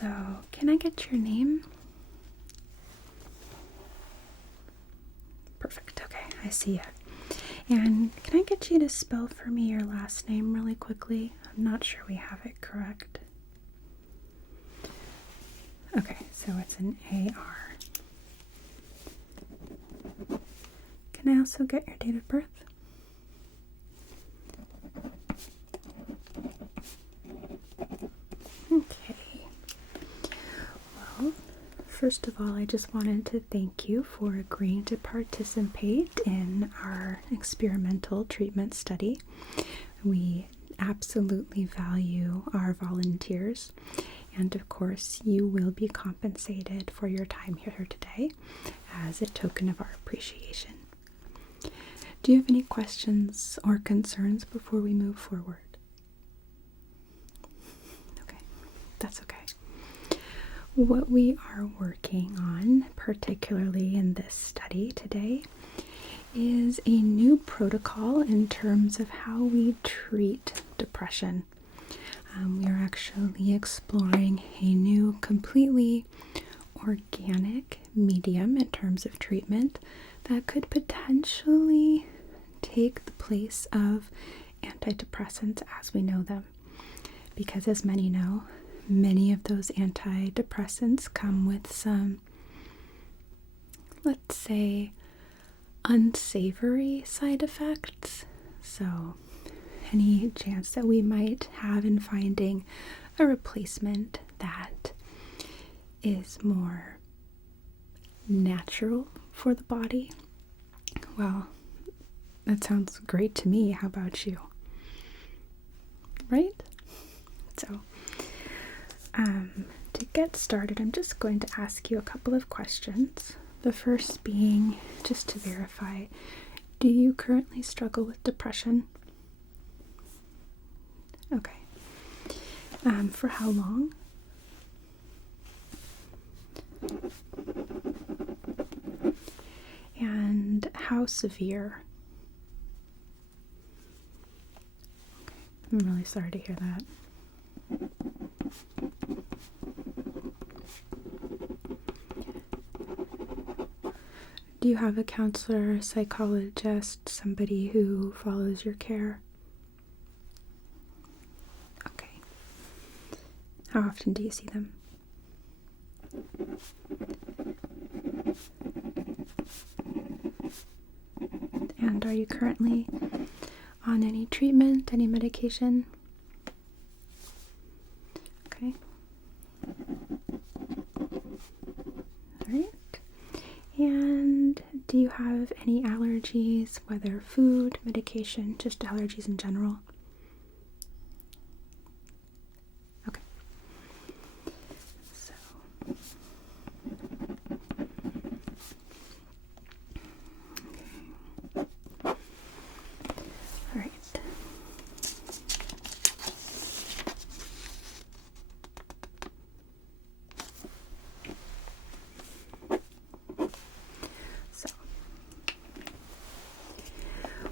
So, can I get your name? Perfect. Okay, I see you. And can I get you to spell for me your last name really quickly? I'm not sure we have it correct. Okay, so it's an A-R. Can I also get your date of birth? Okay. Well, first of all, I just wanted to thank you for agreeing to participate in our experimental treatment study. We absolutely value our volunteers, and of course, you will be compensated for your time here today as a token of our appreciation. Do you have any questions or concerns before we move forward? Okay, that's okay. What we are working on, particularly in this study today, is a new protocol in terms of how we treat depression. We are actually exploring a new, completely organic medium in terms of treatment that could potentially take the place of antidepressants as we know them. Because as many know, many of those antidepressants come with some, let's say, unsavory side effects. So any chance that we might have in finding a replacement that is more natural for the body, well, that sounds great to me. How about you? Right? So, to get started, I'm just going to ask you a couple of questions. The first being just to verify, do you currently struggle with depression? Okay. For how long? And how severe? Okay. I'm really sorry to hear that. Do you have a counselor, psychologist, somebody who follows your care? Okay. How often do you see them? And are you currently on any treatment, any medication? Okay. All right. And do you have any allergies, whether food, medication, just allergies in general? Okay. So, okay. All right.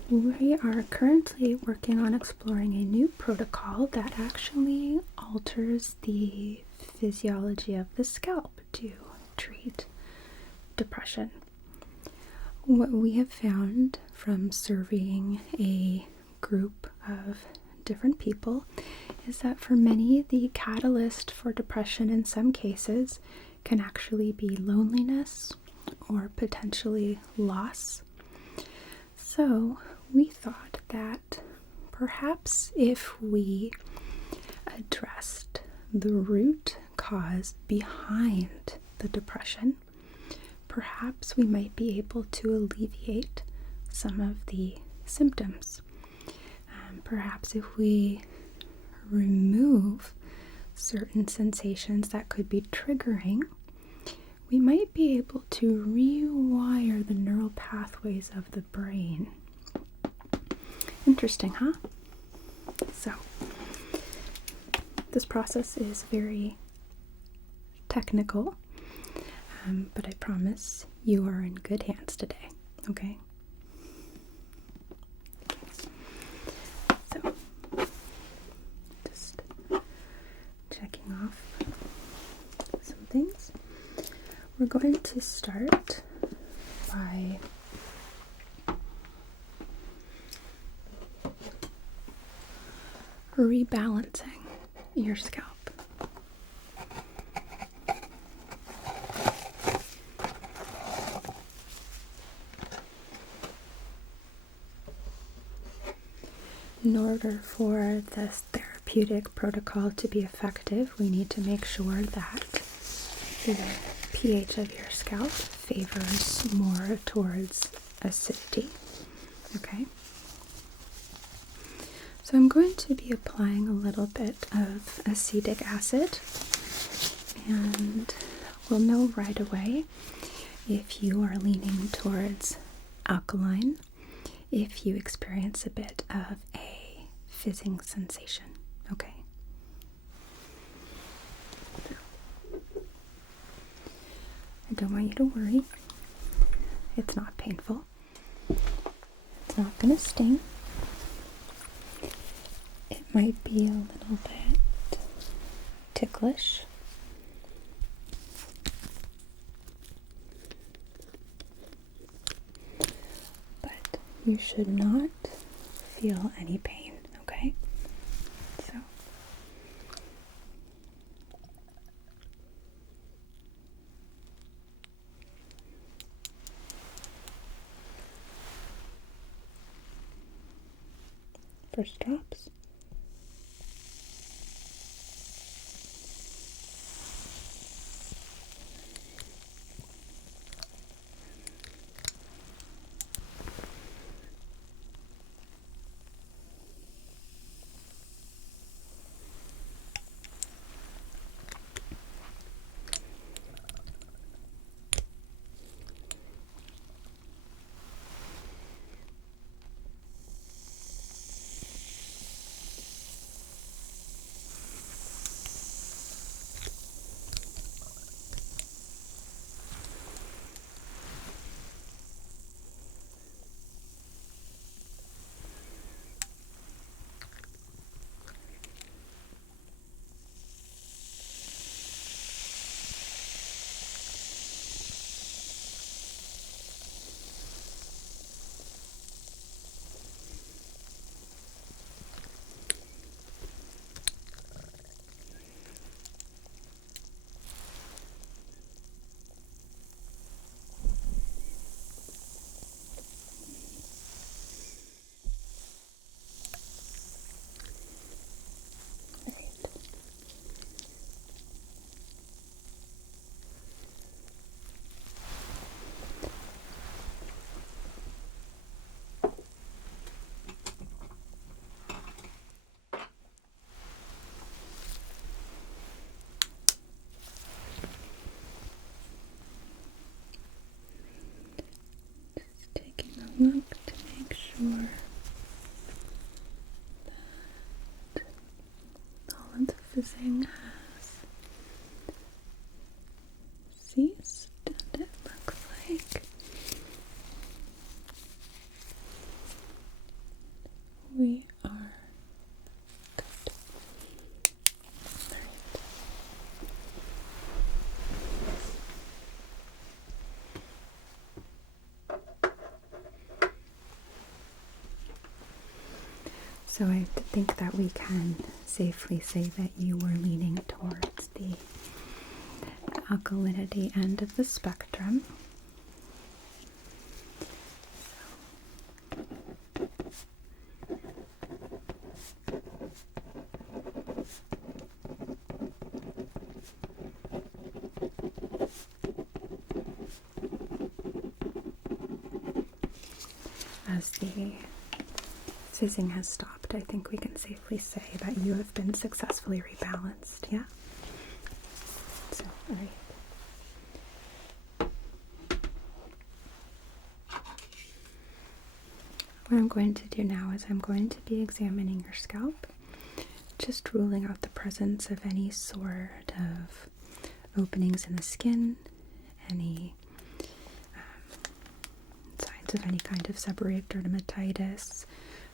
We are currently working on exploring a new protocol that actually alters the physiology of the scalp to treat depression. What we have found from surveying a group of different people is that for many, the catalyst for depression in some cases can actually be loneliness or potentially loss. So we thought that perhaps if we addressed the root cause behind the depression, perhaps we might be able to alleviate some of the symptoms. Perhaps if we remove certain sensations that could be triggering, we might be able to rewire the neural pathways of the brain. Interesting, huh? So, this process is very technical, but I promise you are in good hands today, okay? So, just checking off things. We're going to start by rebalancing your scalp. In order for this therapeutic protocol to be effective, we need to make sure that the pH of your scalp favors more towards acidity. Okay? So I'm going to be applying a little bit of acetic acid, and we'll know right away if you are leaning towards alkaline, if you experience a bit of a fizzing sensation. Okay? I don't want you to worry. It's not painful. It's not going to sting. It might be a little bit ticklish. But you should not feel any pain, okay? So first drops. Look to make sure that all of the fizzing has ceased, and it looks like we are good. So I think that we can safely say that you were leaning towards the alkalinity end of the spectrum. As the fizzing has stopped, I think we can safely say that you have been successfully rebalanced, yeah? So, alright. What I'm going to do now is I'm going to be examining your scalp, just ruling out the presence of any sort of openings in the skin, any signs of any kind of seborrheic dermatitis,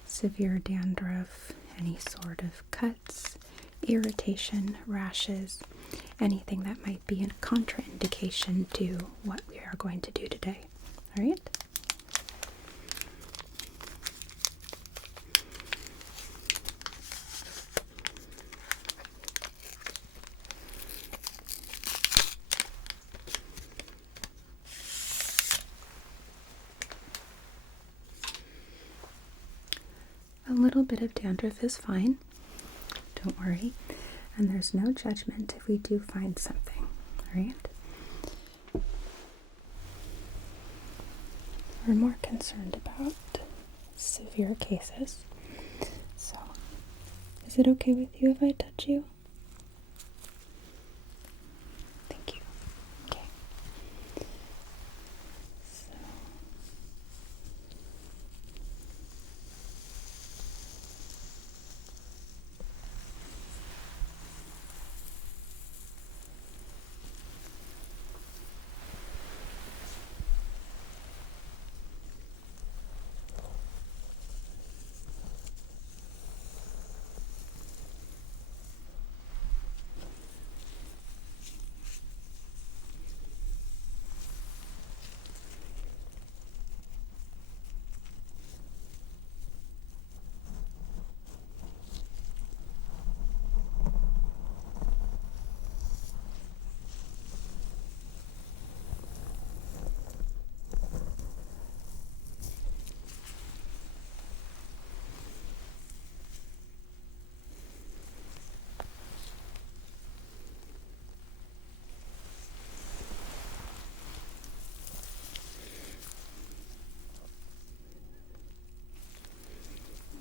severe dandruff, any sort of cuts, irritation, rashes, anything that might be a contraindication to what we are going to do today. All right? A little bit of dandruff is fine. Don't worry. And there's no judgment if we do find something. All right? We're more concerned about severe cases. So, is it okay with you if I touch you? Thank you. Okay. So,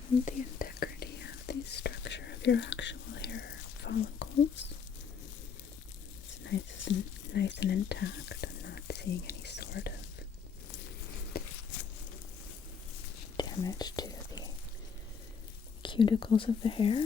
and the integrity of the structure of your actual hair follicles is nice and intact. I'm not seeing any sort of damage to the cuticles of the hair.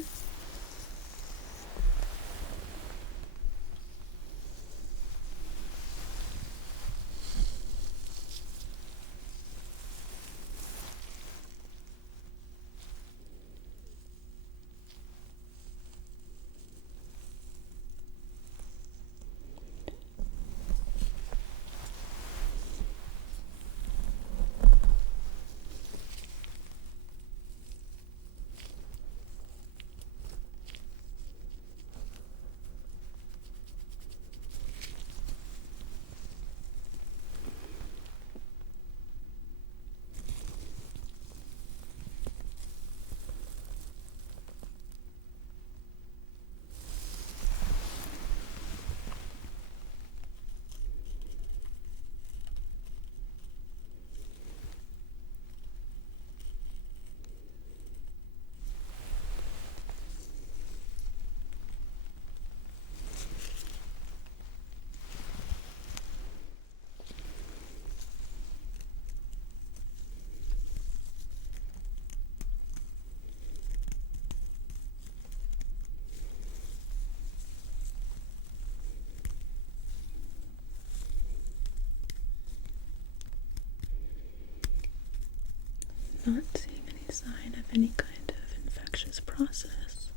Not seeing any sign of any kind of infectious process.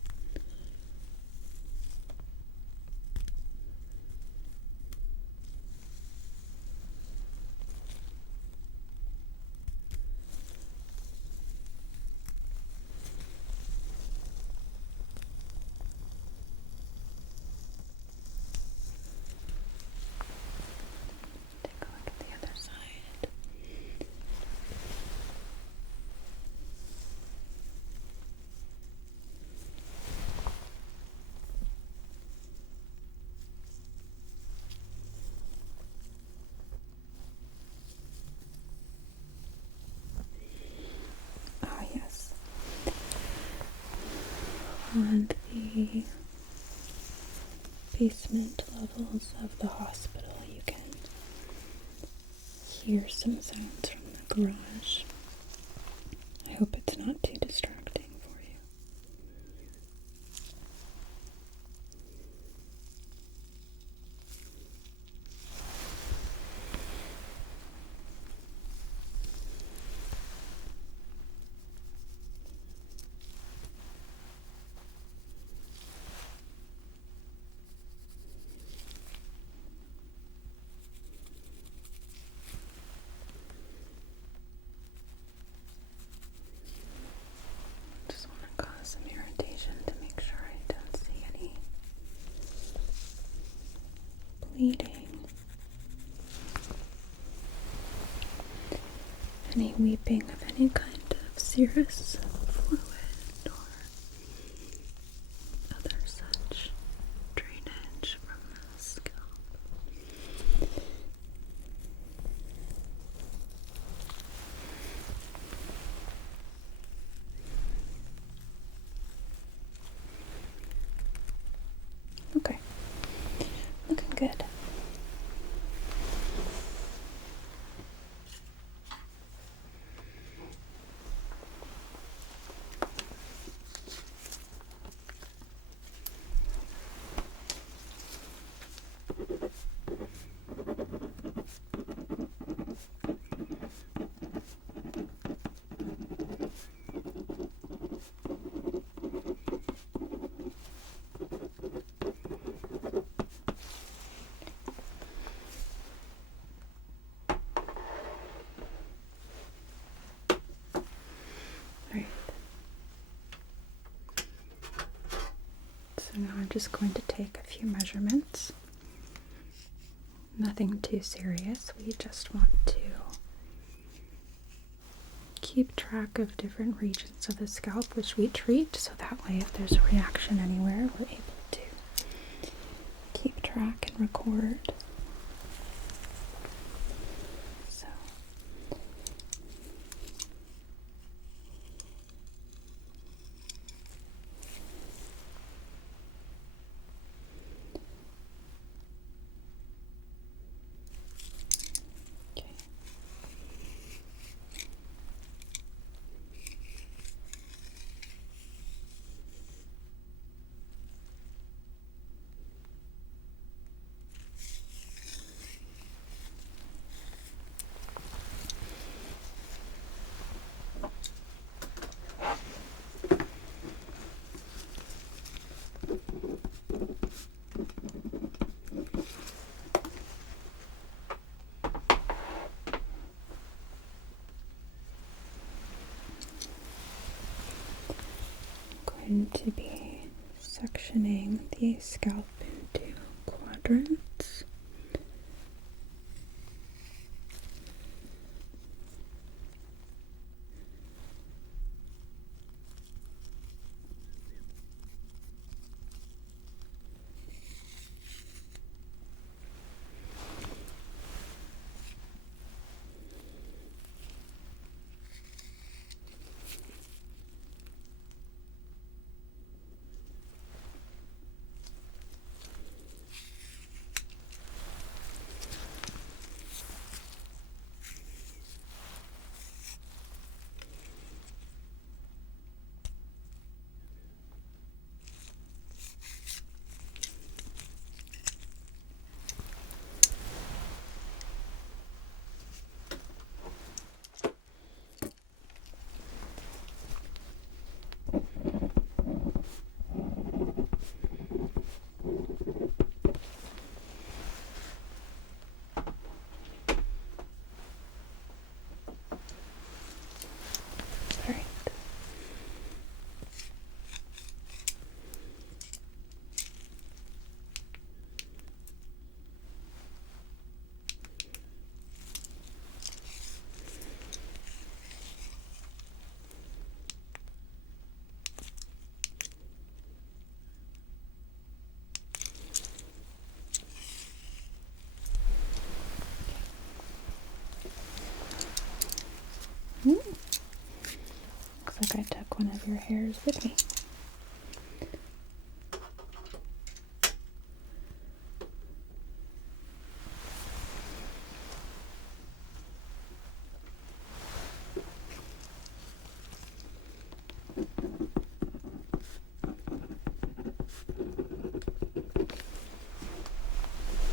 Take a look at the other side. Ah, yes. On the basement levels of the hospital, you can hear some sounds from the garage. I hope it's not too distracting for you. bleeding, any weeping of any kind of serous fluid or other such drainage from the scalp. Okay, looking good. Alright. So now I'm just going to take a few measurements. Nothing too serious. We just want to keep track of different regions of the scalp which we treat, so that way if there's a reaction anywhere, we're able to keep track and record. So okay. Going to be sectioning the scalp into quadrants. Alright. Looks like I took one of your hairs with me.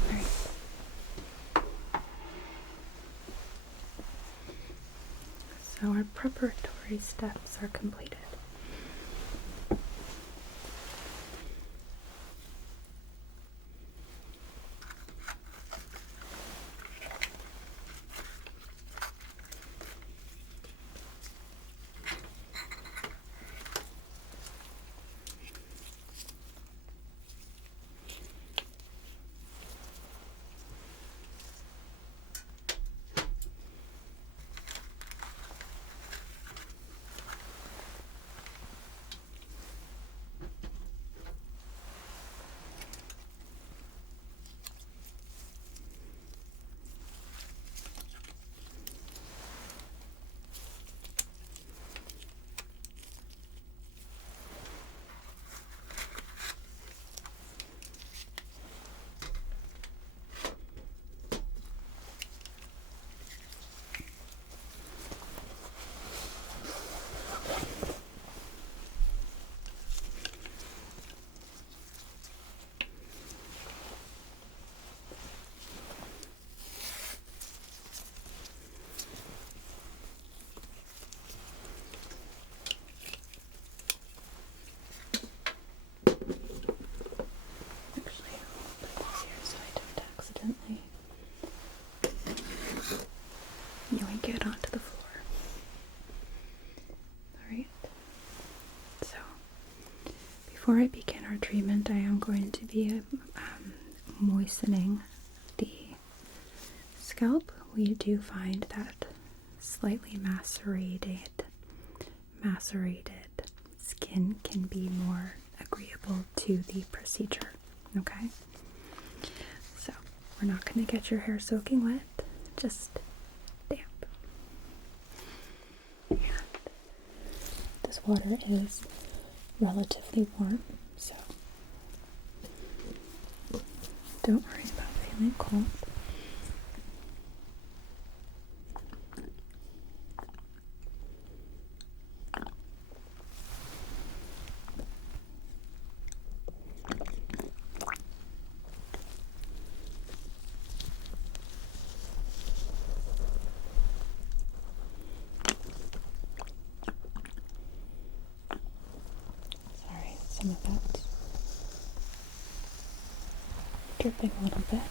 Alright. So our preparatory steps are completed. moistening the scalp, we do find that slightly macerated skin can be more agreeable to the procedure. Okay, so we're not going to get your hair soaking wet, just damp. And this water is relatively warm, so don't worry about feeling cold. Sorry, some of that's dripping a little bit.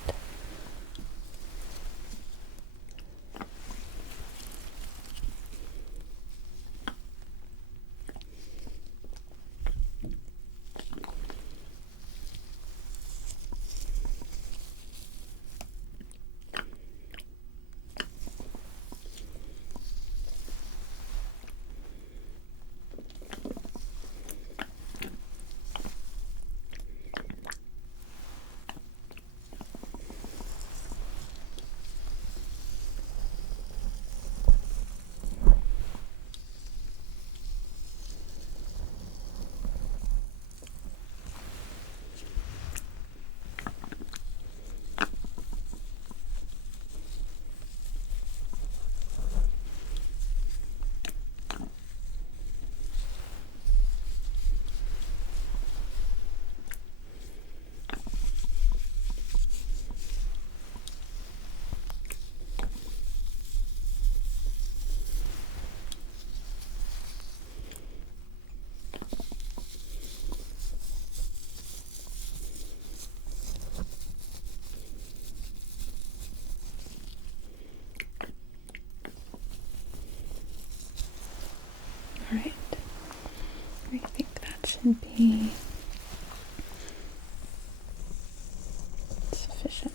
Alright, I think that should be sufficient.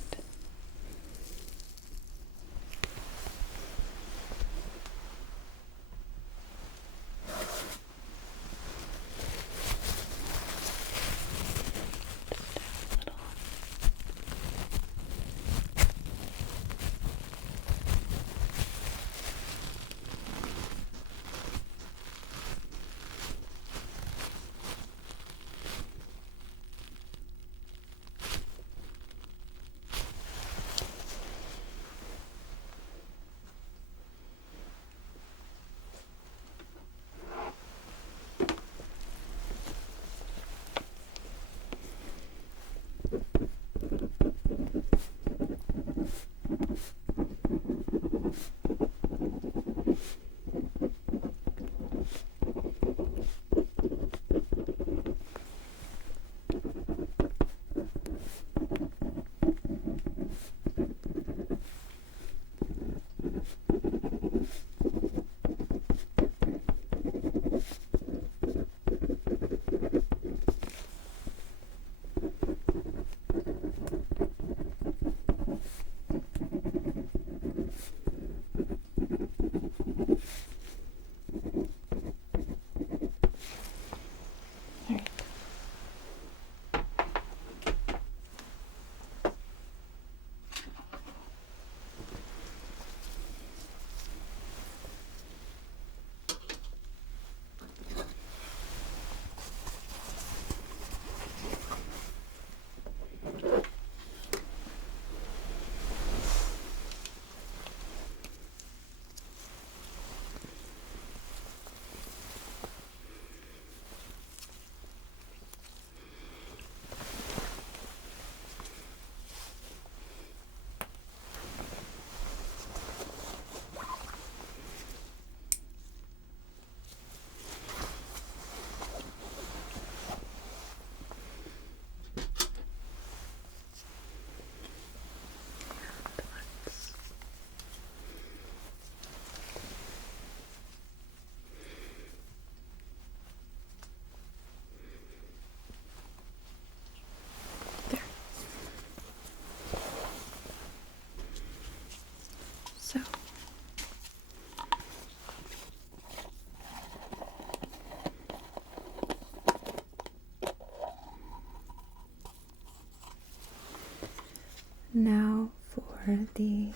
Now for the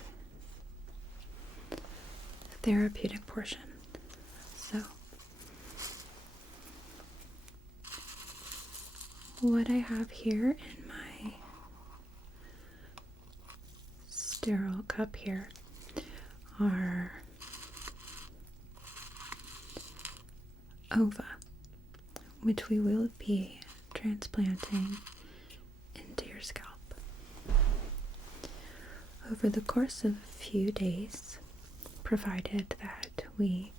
therapeutic portion. So, what I have here in my sterile cup here are ova, which we will be transplanting into your scalp. Over the course of a few days, provided that we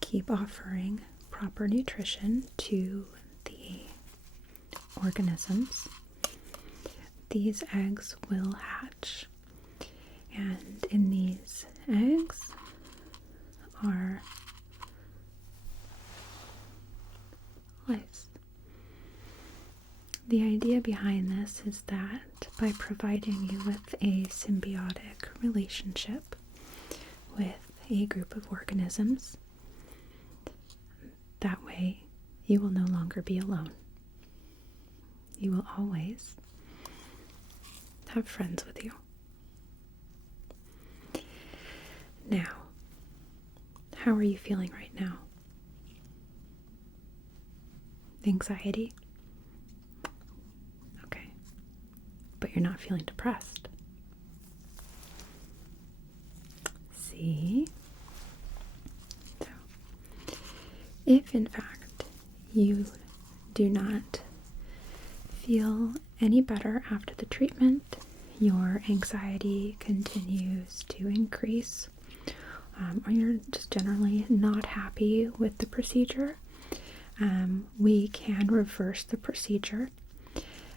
keep offering proper nutrition to the organisms, these eggs will hatch. And in these eggs are lice. The idea behind this is that by providing you with a symbiotic relationship with a group of organisms, that way you will no longer be alone. You will always have friends with you. Now, how are you feeling right now? Anxiety? Okay. But you're not feeling depressed. See? So, if in fact you do not feel any better after the treatment, your anxiety continues to increase, or you're just generally not happy with the procedure, we can reverse the procedure.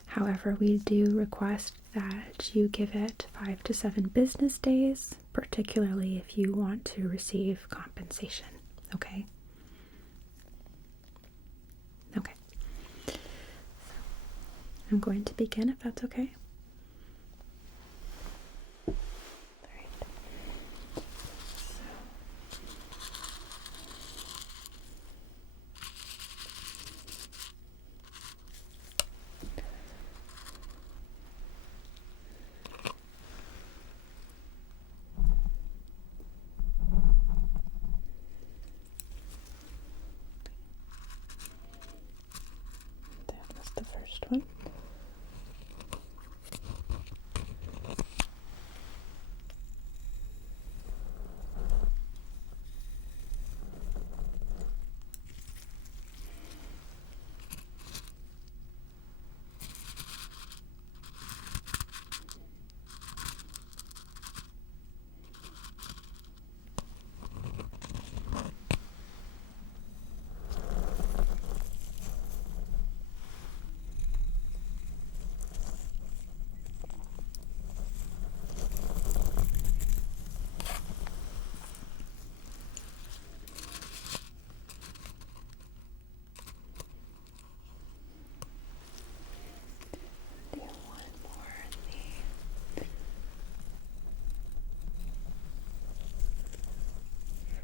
However, we do request that you give it 5 to 7 business days, particularly if you want to receive compensation. Okay? Okay. So, I'm going to begin, if that's okay. That was the first one.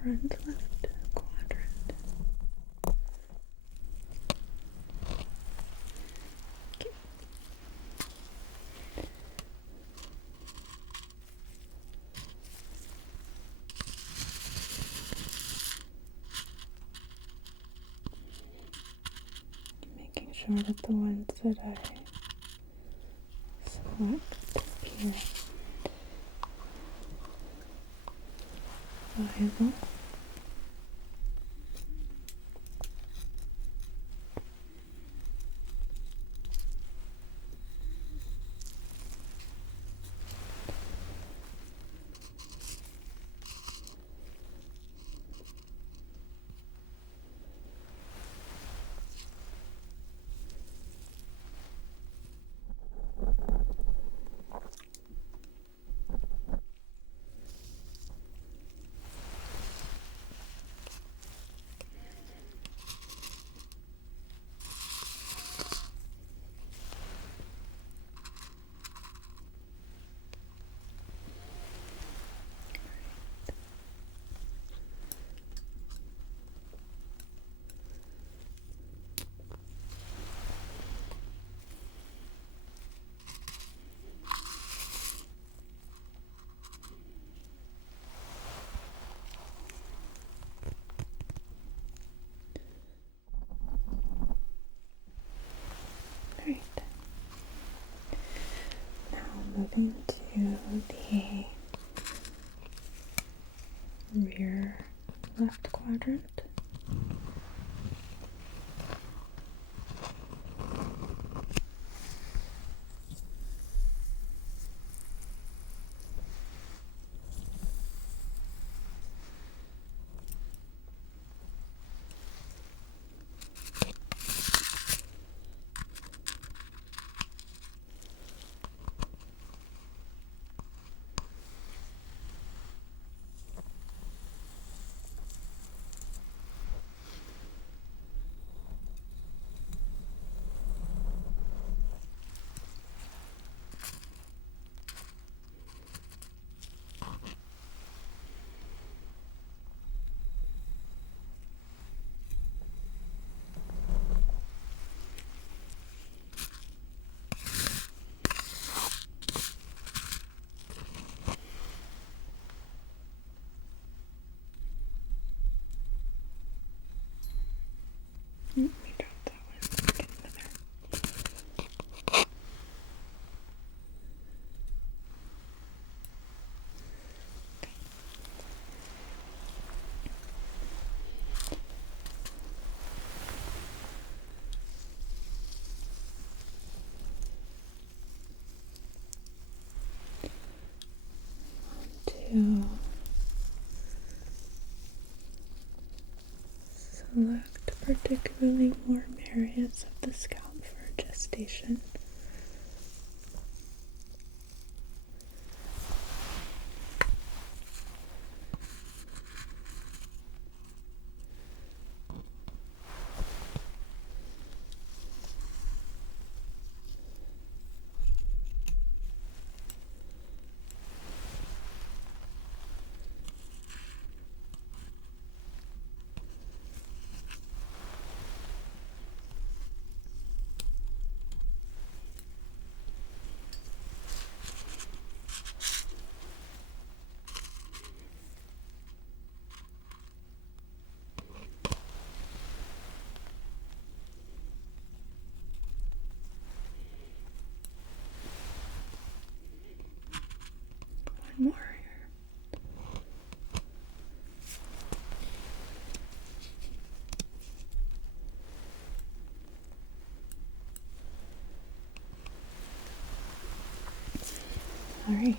Front left quadrant. Okay. Making sure that the ones that I select appear viable. moving to the rear left quadrant. We dropped that one. Get another. To select particularly warm areas of the scalp for gestation. More here. All right.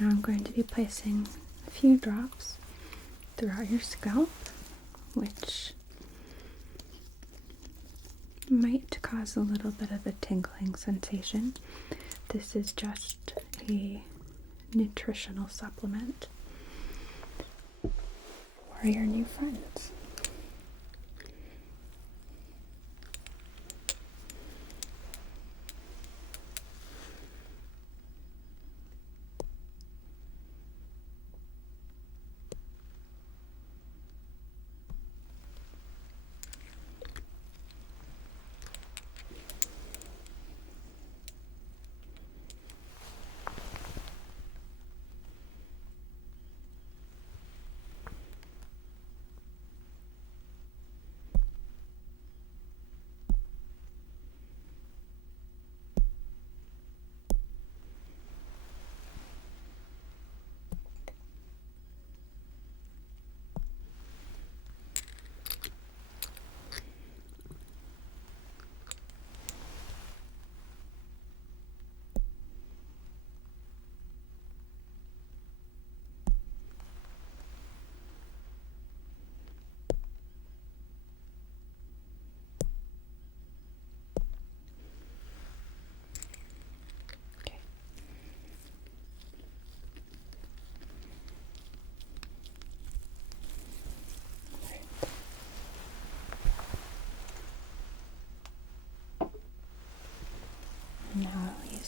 Now I'm going to be placing a few drops throughout your scalp, which might cause a little bit of a tingling sensation. This is just a nutritional supplement for your new friends.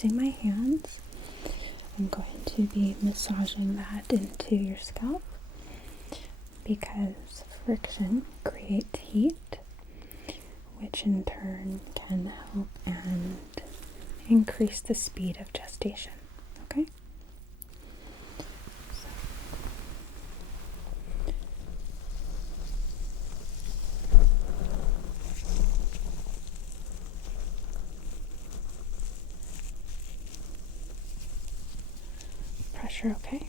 using my hands, I'm going to be massaging that into your scalp because friction creates heat, which in turn can help and increase the speed of gestation. Okay? Pressure okay? Okay.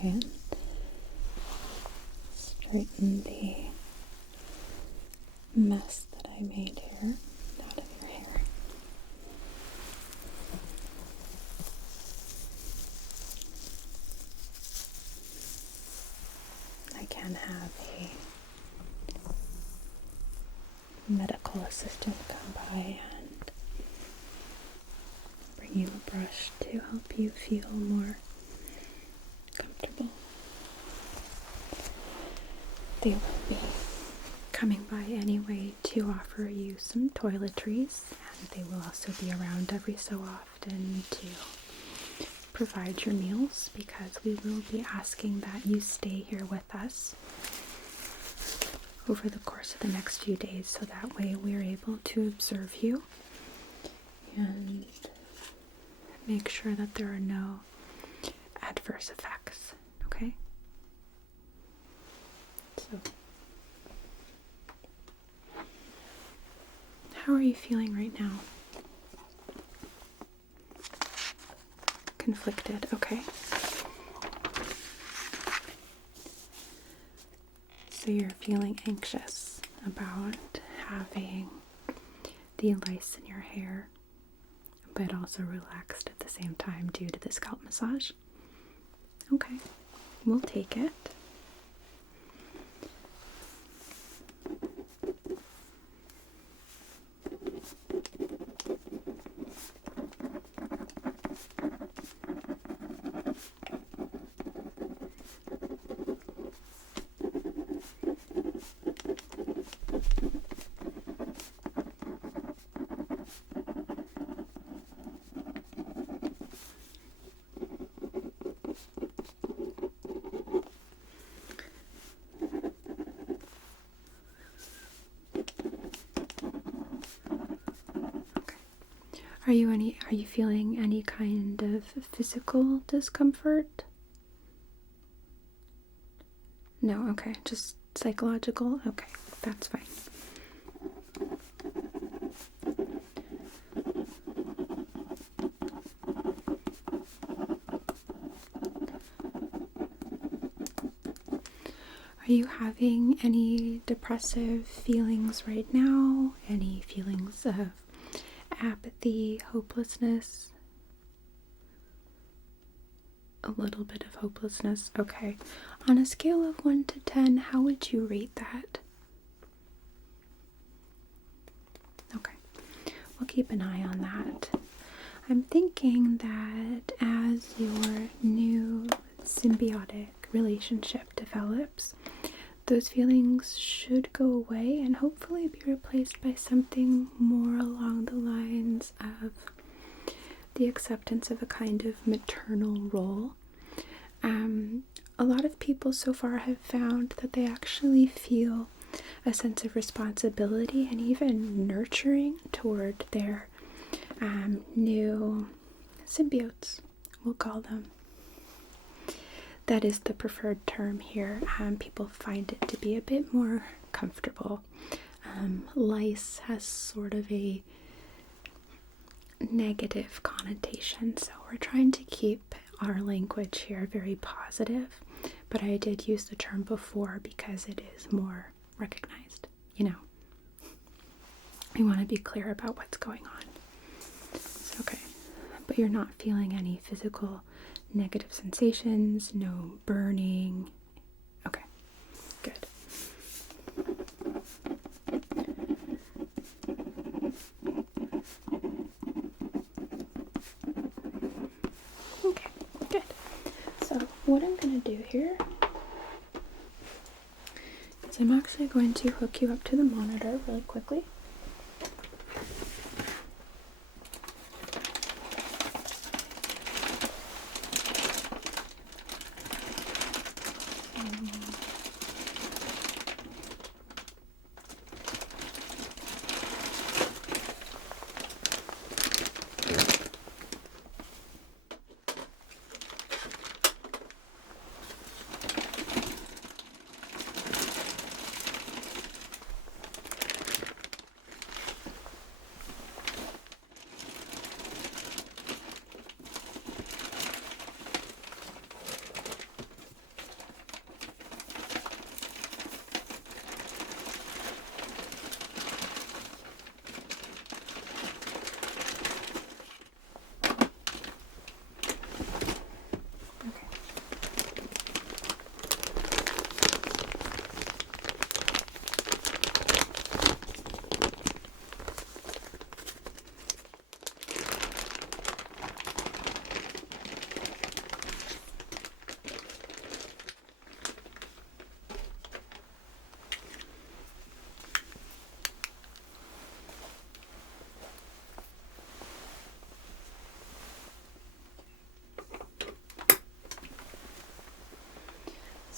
try and straighten the mess that I made here out of your hair. I can have a medical assistant come by and bring you a brush to help you feel more comfortable. They will be coming by anyway to offer you some toiletries, and they will also be around every so often to provide your meals, because we will be asking that you stay here with us over the course of the next few days, so that way we're able to observe you and make sure that there are no adverse effects, okay? So, how are you feeling right now? Conflicted, okay. So you're feeling anxious about having the lice in your hair, but also relaxed at the same time due to the scalp massage. Okay, we'll take it. Are you feeling any kind of physical discomfort? No, okay, just psychological? Okay, that's fine. Are you having any depressive feelings right now? Any feelings of apathy, hopelessness? A little bit of hopelessness. Okay. On a scale of 1 to 10, how would you rate that? Okay. We'll keep an eye on that. I'm thinking that as your new symbiotic relationship develops, those feelings should go away and hopefully be replaced by something more along the lines of the acceptance of a kind of maternal role. A lot of people so far have found that they actually feel a sense of responsibility and even nurturing toward their new symbiotes, we'll call them. That is the preferred term here. People find it to be a bit more comfortable. Lice has sort of a negative connotation, so we're trying to keep our language here very positive, but I did use the term before because it is more recognized, We want to be clear about what's going on. So, okay, but you're not feeling any physical negative sensations, no burning. Okay, good. Okay, good. So what I'm going to do here is I'm actually going to hook you up to the monitor really quickly.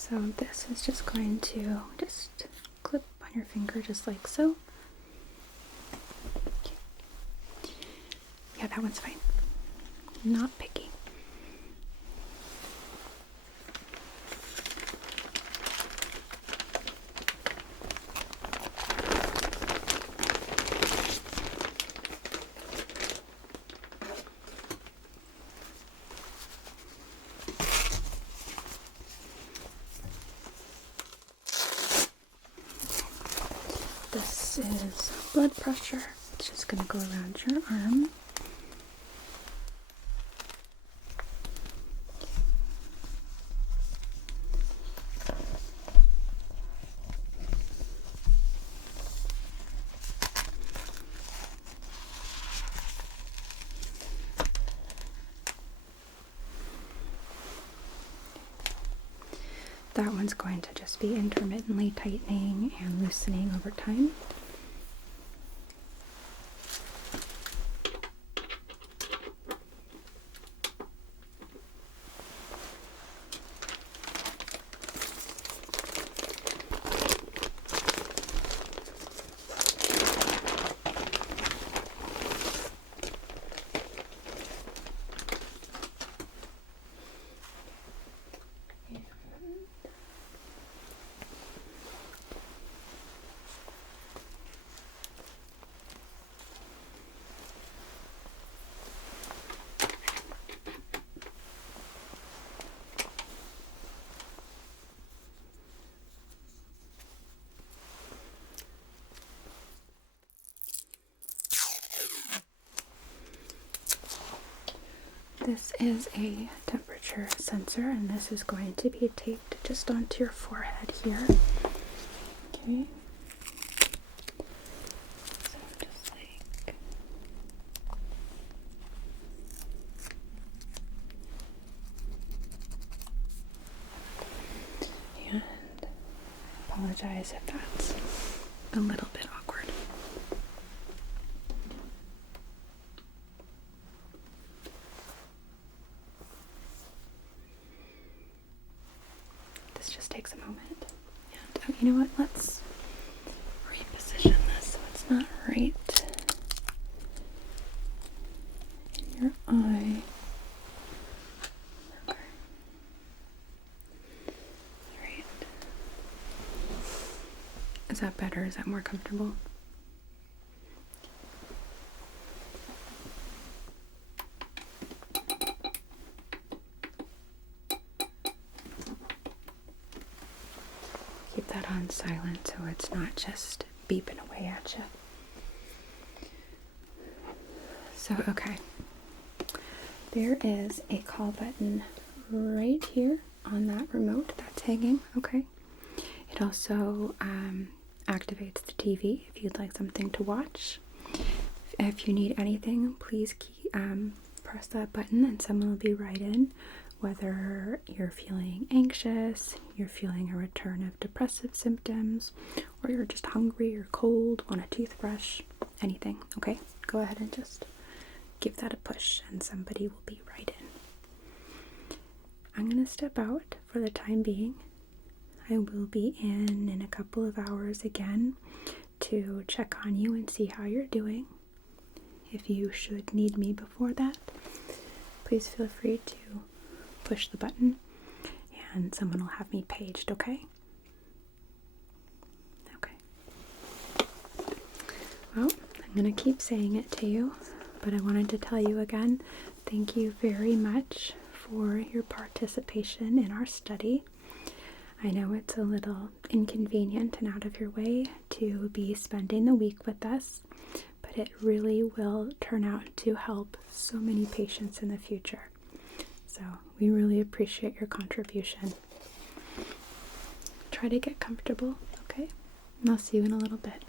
So this is just going to just clip on your finger just like so. Okay. Yeah, that one's fine. Not picky. This is blood pressure. It's just going to go around your arm. That one's going to just be intermittently tightening and loosening over time. This is a temperature sensor, and this is going to be taped just onto your forehead here. Okay. So just like and I apologize if that's a little bit awkward. This just takes a moment. And oh, you know what? Let's reposition this so it's not right in your eye. Okay. Alright. Is that better? Is that more comfortable? Keep that on silent so it's not just beeping away at you. So, okay. There is a call button right here on that remote that's hanging, okay? It also activates the TV if you'd like something to watch. If you need anything, please press that button and someone will be right in. Whether you're feeling anxious, you're feeling a return of depressive symptoms, or you're just hungry or cold, want a toothbrush, anything, okay? Go ahead and just give that a push and somebody will be right in. I'm going to step out for the time being. I will be in a couple of hours again to check on you and see how you're doing. If you should need me before that, please feel free to push the button and someone will have me paged, okay? Okay. Well, I'm going to keep saying it to you, but I wanted to tell you again, thank you very much for your participation in our study. I know it's a little inconvenient and out of your way to be spending the week with us, but it really will turn out to help so many patients in the future. So we really appreciate your contribution. Try to get comfortable, okay? And I'll see you in a little bit.